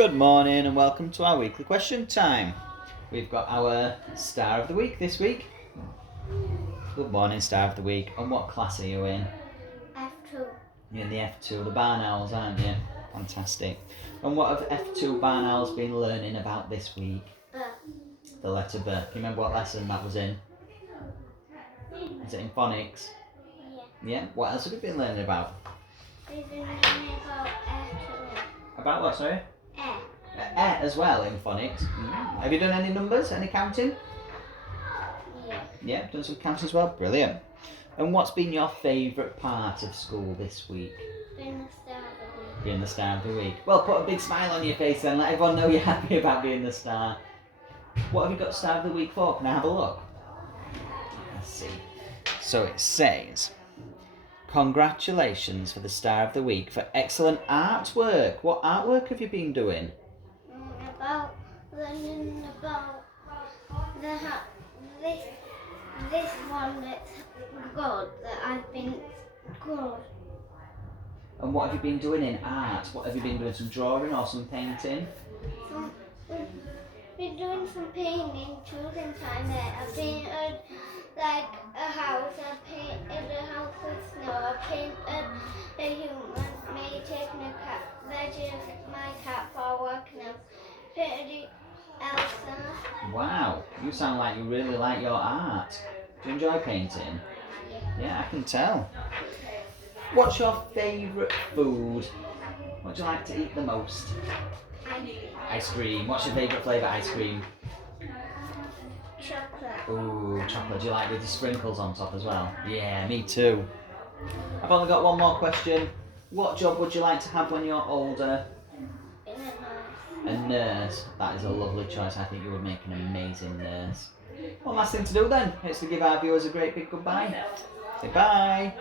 Good morning and welcome to our weekly question time. We've got our Star of the Week this week. Good morning, Star of the Week. And what class are you in? F2. You're in the F2, the Barn Owls, aren't you? Fantastic. And what have F2 Barn Owls been learning about this week? The letter B. Can you remember what lesson that was in? Is it in phonics? Yeah. What else have you been learning about? We've been learning about F2. About what, sorry? As well in phonics. Have you done any numbers? Any counting? Yeah. Yeah, done some counting as well. Brilliant. And what's been your favourite part of school this week? Being the star of the week. Being the Star of the Week. Well, put a big smile on your face then. Let everyone know you're happy about being the star. What have you got Star of the Week for? Can I have a look? Let's see. So it says, congratulations for the Star of the Week for excellent artwork. What artwork have you been doing? About learning about this one that's good, that I've been good. And what have you been doing in art? What have you been doing? Some drawing or some painting? We've been doing some painting, children's time there. I've painted like a house, I painted a house with snow, I painted a human, me taking a cat, veggie my cat for working out, painted Elsa. Wow, you sound like you really like your art. Do you enjoy painting? Yeah, I can tell. What's your favourite food? What do you like to eat the most? Ice cream. What's your favourite flavour ice cream? Chocolate. Ooh, chocolate. Do you like with the sprinkles on top as well? Yeah, me too. I've only got one more question. What job would you like to have when you're older? Being a nurse. A nurse. That is a lovely choice. I think you would make an amazing nurse. One last thing to do then. It's to give our viewers a great big goodbye. Say bye.